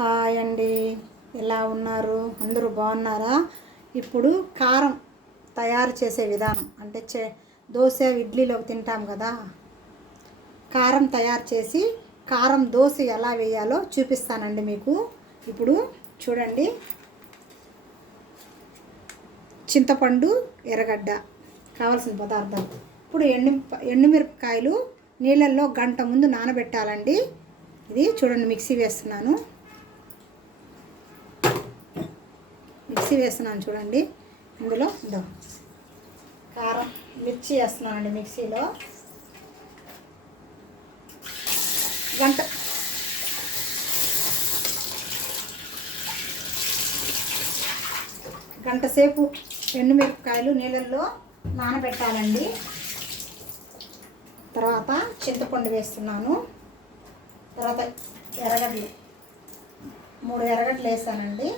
Hi అండి, ఎలా ఉన్నారు? అందరూ బాగున్నారా? ఇప్పుడు కారం తయారు చేసే విధానం అంటే దోశ ఇడ్లీలోకి తింటాం కదా. కారం తయారు చేసి కారం దోశ ఎలా వేయాలో చూపిస్తానండి మీకు. ఇప్పుడు చూడండి, చింతపండు, ఎర్రగడ్డ కావాల్సిన పదార్థాలు. ఇప్పుడు ఎండుమిరపకాయలు నీళ్ళల్లో గంట ముందు నానబెట్టాలండి. ఇది చూడండి, మిక్సీ వేస్తున్నాను చూడండి. ఇందులో కారం మిర్చి వేస్తున్నానండి. మిక్సీలో గంట సేపు ఎండుమిరపకాయలు నీళ్ళల్లో నానబెట్టాలండి. తర్వాత చింతపండు వేస్తున్నాను. తర్వాత ఎర్రగడ్డలు 3 ఎర్రగడ్డలు వేసానండి.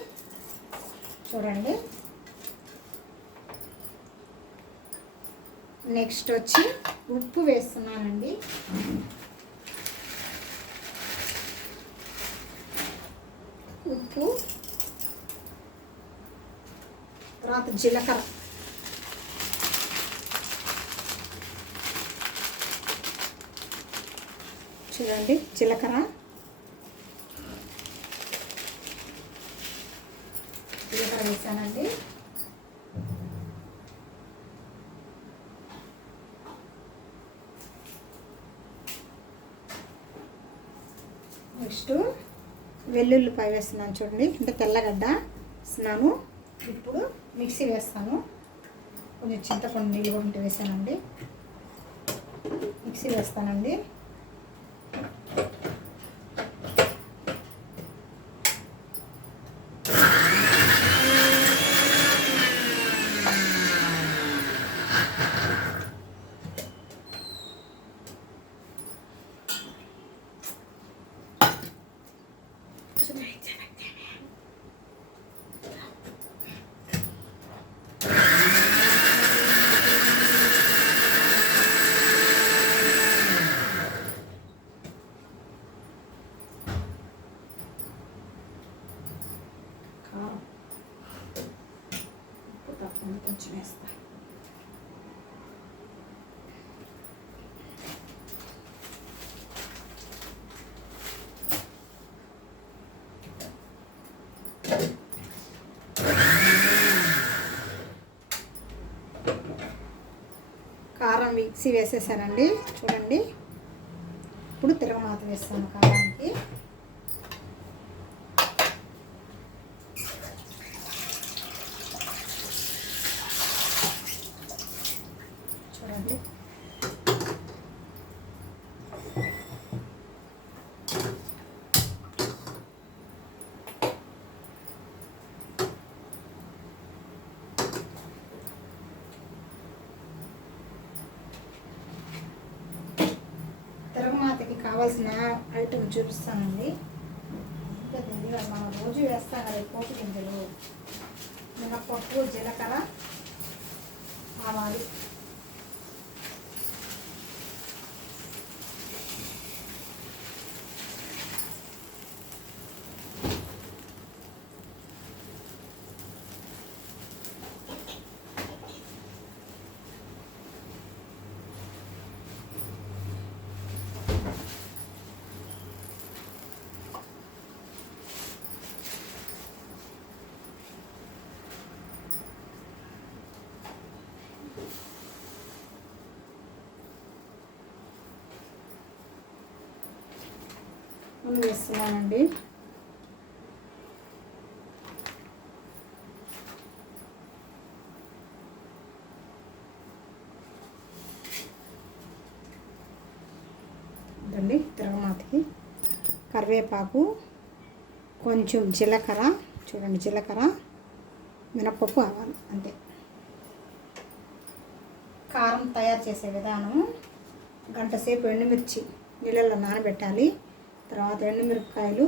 చూడండి, నెక్స్ట్ వచ్చి ఉప్పు వేస్తున్నానండి. ఉప్పు, తర్వాత జీలకర్ర, చూడండి జీలకర్ర వేసానండి. నెక్స్ట్ వెల్లుల్లిపాయ వేస్తున్నాను చూడండి, అంటే తెల్లగడ్డ వేస్తున్నాను. ఇప్పుడు మిక్సీ వేస్తాను. కొంచెం చింతపండు నీళ్ళు కూడా వేసానండి. మిక్సీ వేస్తానండి. కొంచెం వేస్తా. కారం మిక్సీ వేసేసానండి. చూడండి, ఇప్పుడు తిరగమాత వేస్తాను కారానికి. చూడండి, తిరగమాతకి కావాల్సిన ఐటమ్ చూపిస్తానండి. మనం రోజు వేస్తాం కదా, పోపు గింజలు, మినపప్పు, జీలకర్ర, ఆవాలు, వేస్తున్నానండి. ఇదండి తిరగమాతకి కరివేపాకు, కొంచెం జీలకర్ర, చూడండి జీలకర్ర, మినపప్పు, ఆవాలు, అంతే. కారం తయారు చేసే విధానం: గంట సేపు ఎండుమిర్చి నీళ్ళల్లో నానబెట్టాలి. తర్వాత ఎండుమిరపకాయలు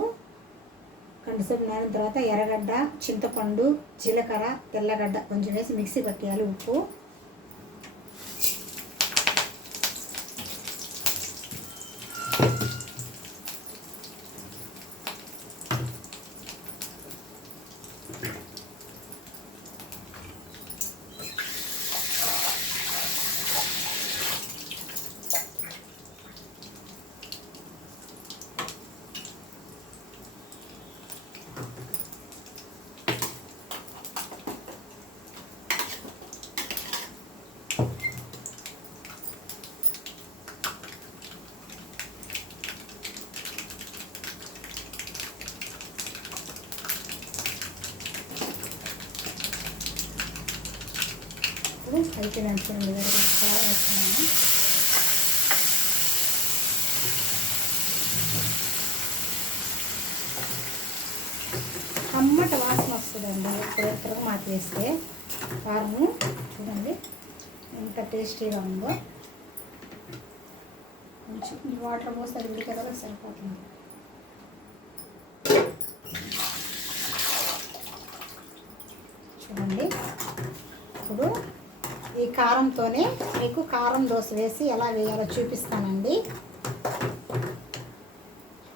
గంటసేపు నానిన తర్వాత ఎర్రగడ్డ, చింతపండు, జీలకర్ర, తెల్లగడ్డ కొంచెం వేసి మిక్సీ పట్టేయాలి. ఉప్పు, అయిపోయింది చూడండి. కారం వేస్తున్నాను. కమ్మట వాసన వస్తుందండి ఎప్పుడు మాకు వేస్తే కారము. చూడండి ఎంత టేస్టీగా ఉందో. కొంచెం వాటర్ పోస్తే అది ఉడికేదాకా సరిపోతుంది. చూడండి ఇప్పుడు ఈ కారంతోనే మీకు కారం దోశ వేసి ఎలా వేయాలో చూపిస్తానండి.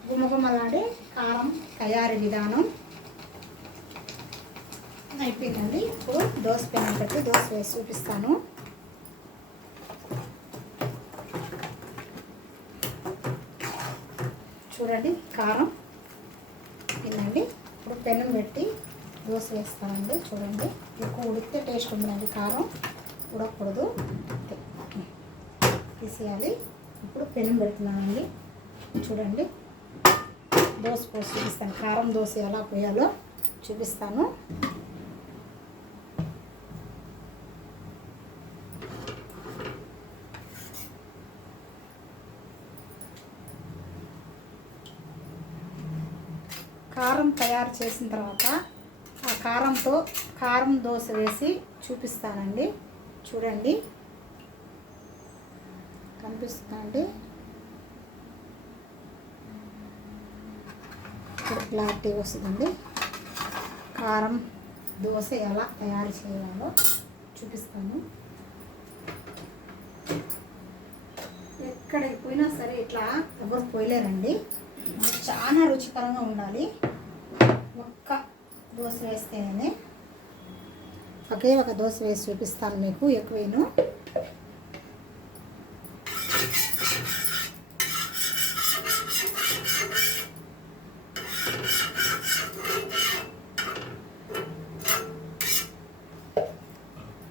గుమగుమలాడే కారం తయారీ విధానం అయిపోయిందండి. ఇప్పుడు దోశ పెనం పెట్టి దోశ వేసి చూపిస్తాను. చూడండి కారం ఇదండి. ఇప్పుడు పెనం పెట్టి దోశ వేస్తానండి. చూడండి ఎక్కువ ఉడికితే టేస్ట్ ఉందండి. కారం ఉడకకూడదు, తీసేయాలి. ఇప్పుడు పెనం పెడుతున్నానండి. చూడండి దోశ పోసి చూపిస్తాను. కారం దోశ ఎలా పోయాలో చూపిస్తాను. కారం తయారు చేసిన తర్వాత ఆ కారంతో కారం దోశ వేసి చూపిస్తానండి. చూడండి కనిపిస్తుందండి. ఇప్పుడు క్లారిటీ వస్తుందండి. కారం దోశ ఎలా తయారు చేయాలో చూపిస్తాను. ఎక్కడికి పోయినా సరే ఇట్లా ఎవరు పోయలేరండి. చాలా రుచికరంగా ఉండాలి. ఒక్క దోశ వేస్తేనే ఒకే ఒక దోశ వేసి చూపిస్తాను మీకు. ఎక్కువేను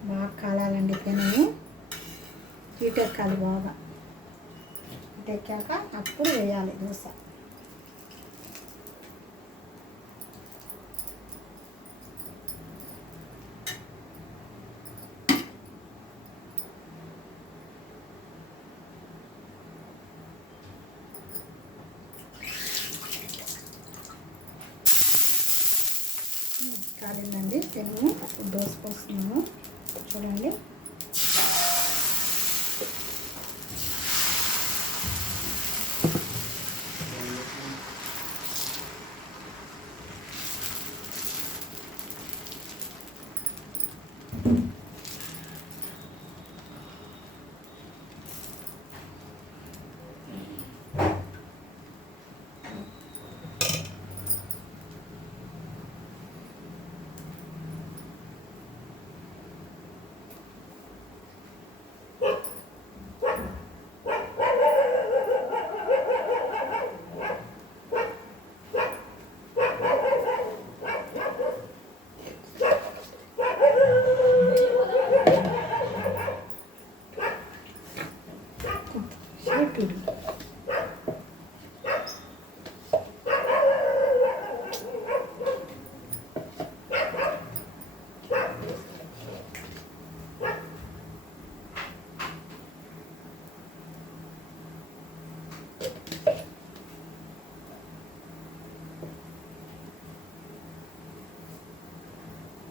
బాగా కాలాలండి. పెనము హీట్ ఎక్కాలి బాగా. హీట్ ఎక్కాక అప్పుడు వేయాలి దోశ. కాలిందండి పెనము. దోశ పోస్తున్నాము. చూడండి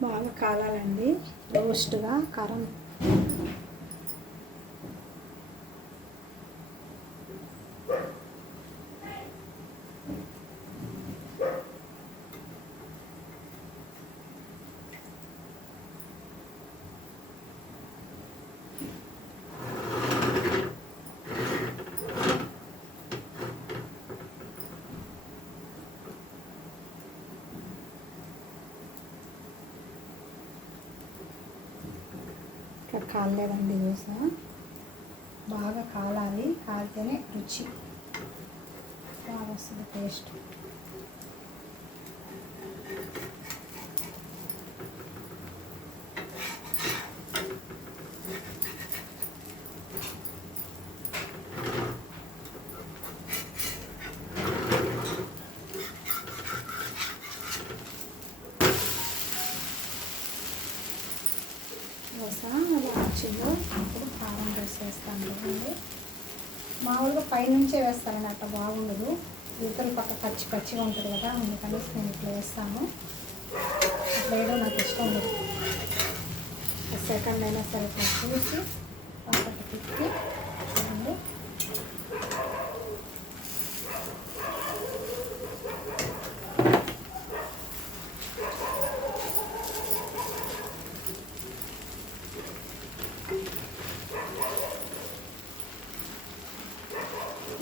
బాగా కాలాలండి. రోస్ట్గా కారం ఇక్కడ కాలేదండి. దోశ బాగా కాలాలి. కాలితేనే రుచి బాగా వస్తుంది, టేస్ట్. దోశ అలా వచ్చిందో ఇప్పుడు కారం వేసేస్తాను కదండి. మామూలుగా పైనుంచే వేస్తానండి, అట్లా బాగుండదు, ఇతర పక్క పచ్చి పచ్చిగా ఉంటుంది కదా, అందుకని నేను ఇట్లా వేస్తాను. అట్లా వేయడం నాకు ఇష్టం ఉండదు. సెకండ్ అయినా సరే ఇట్లా చూసి పక్కకు తిప్పి చూడండి.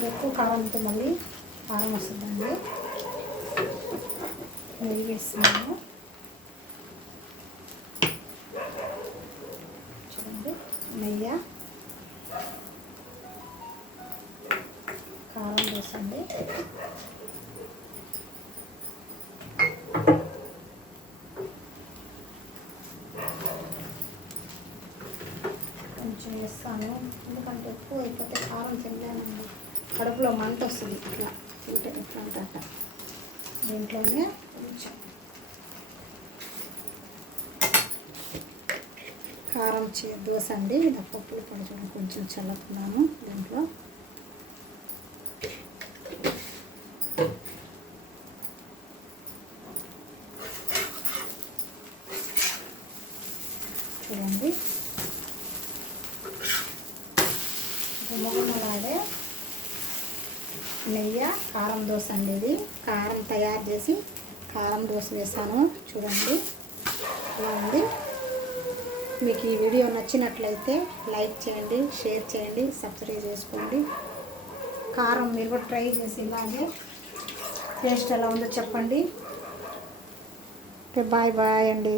ఎక్కువ కారంతో మళ్ళీ కారం వస్తుందండి. నెయ్యి వేస్తున్నాను చూడండి. నెయ్యి, కారం వేసండి. కొంచెం వేస్తాను, ఎందుకంటే ఎక్కువ అయిపోతే కారం తినలేనండి, కడుపులో మంట వస్తుంది. ఇట్లా తింటే ఎట్లా అంట దీంట్లోనే కొంచెం కారం దోశ అండి. ఇలా పప్పులు పడుతుంది, కొంచెం చల్లుతున్నాను దీంట్లో. చూడండి గుమ్మగుమ్మలాడే నెయ్యి కారం దోశ అండి. ఇది కారం తయారు చేసి కారం దోశ వేసాను చూడండి. ఇలా ఉంది. మీకు ఈ వీడియో నచ్చినట్లయితే లైక్ చేయండి, షేర్ చేయండి, సబ్స్క్రైబ్ చేసుకోండి. కారం మీరు కూడా ట్రై చేసి ఇలాగే టేస్ట్ ఎలా ఉందో చెప్పండి. ఓకే, బాయ్ బాయ్ అండి.